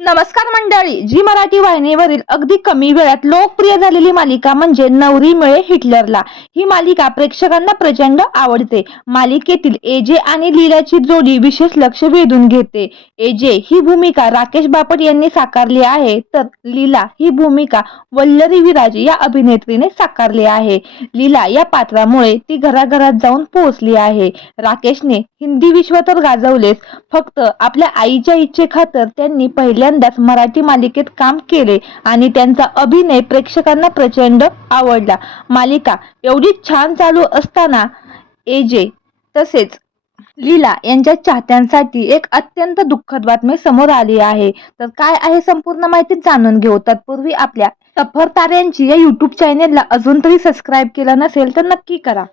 नमस्कार मंडळी, जी मराठी वाहिनीवरील अगदी कमी वेळात लोकप्रिय झालेली मालिका म्हणजे नवरी मिळे हिटलरला. ही मालिका प्रेक्षकांना प्रचंड आवडते. मालिकेतील एजे आणि लीलाची जोडी विशेष लक्ष वेधून घेते. एजे ही भूमिका राकेश बापट यांनी साकारली आहे, तर लीला ही भूमिका वल्लरी विराज या अभिनेत्रीने साकारली आहे. लीला या पात्रामुळे ती घराघरात जाऊन पोहोचली आहे. राकेशने हिंदी विश्व तर गाजवलेच, फक्त आपल्या आईच्या इच्छेखातर त्यांनी पहिल्यांदाच मराठी मालिकेत काम केले आणि त्यांचा अभिनय प्रेक्षकांना प्रचंड आवडला. मालिका एवढी छान चालू असताना एजे तसेच लीला यांच्या चाहत्यांसाठी एक अत्यंत दुःखद बातमी समोर आली आहे. तर काय आहे संपूर्ण माहिती जाणून घेऊ. तत्पूर्वी आपल्या सफर ताऱ्यांची या यूट्यूब चॅनेलला अजून तरी सबस्क्राईब केलं नसेल तर नक्की करा.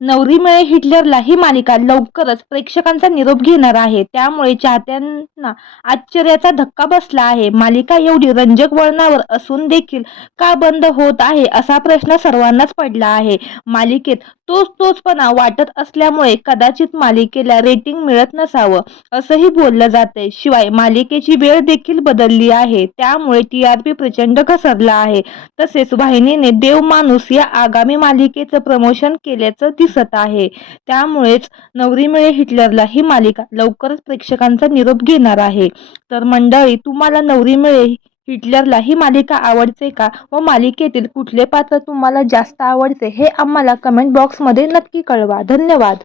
नवरी मिळे हिटलरला ही मालिका लवकरच प्रेक्षकांचा निरोप घेणार आहे, त्यामुळे चाहत्यांना आश्चर्याचा धक्का बसला आहे. मालिका एवढी रंजक वळणावर असून देखील का बंद होत आहे असा प्रश्न सर्वांनाच पडला आहे. मालिकेत तोचपणा वाटत असल्यामुळे कदाचित मालिकेला रेटिंग मिळत नसावं असंही बोललं जातंय. शिवाय मालिकेची वेळ देखील बदलली आहे, त्यामुळे TRP प्रचंड घसरला आहे. तसेच वाहिनीने देव माणूस या आगामी मालिकेचं प्रमोशन केल्याचं दिसत आहे. त्यामुळेच नवरी मिळे हिटलरला ही मालिका लवकरच प्रेक्षकांचा निरोप घेणार आहे. तर मंडळी, तुम्हाला नवरी मिळे हिटलरला ही मालिका आवडते का व मालिकेतील कुठले पात्र तुम्हाला जास्त आवडते हे आम्हाला कमेंट बॉक्समध्ये नक्की कळवा. धन्यवाद.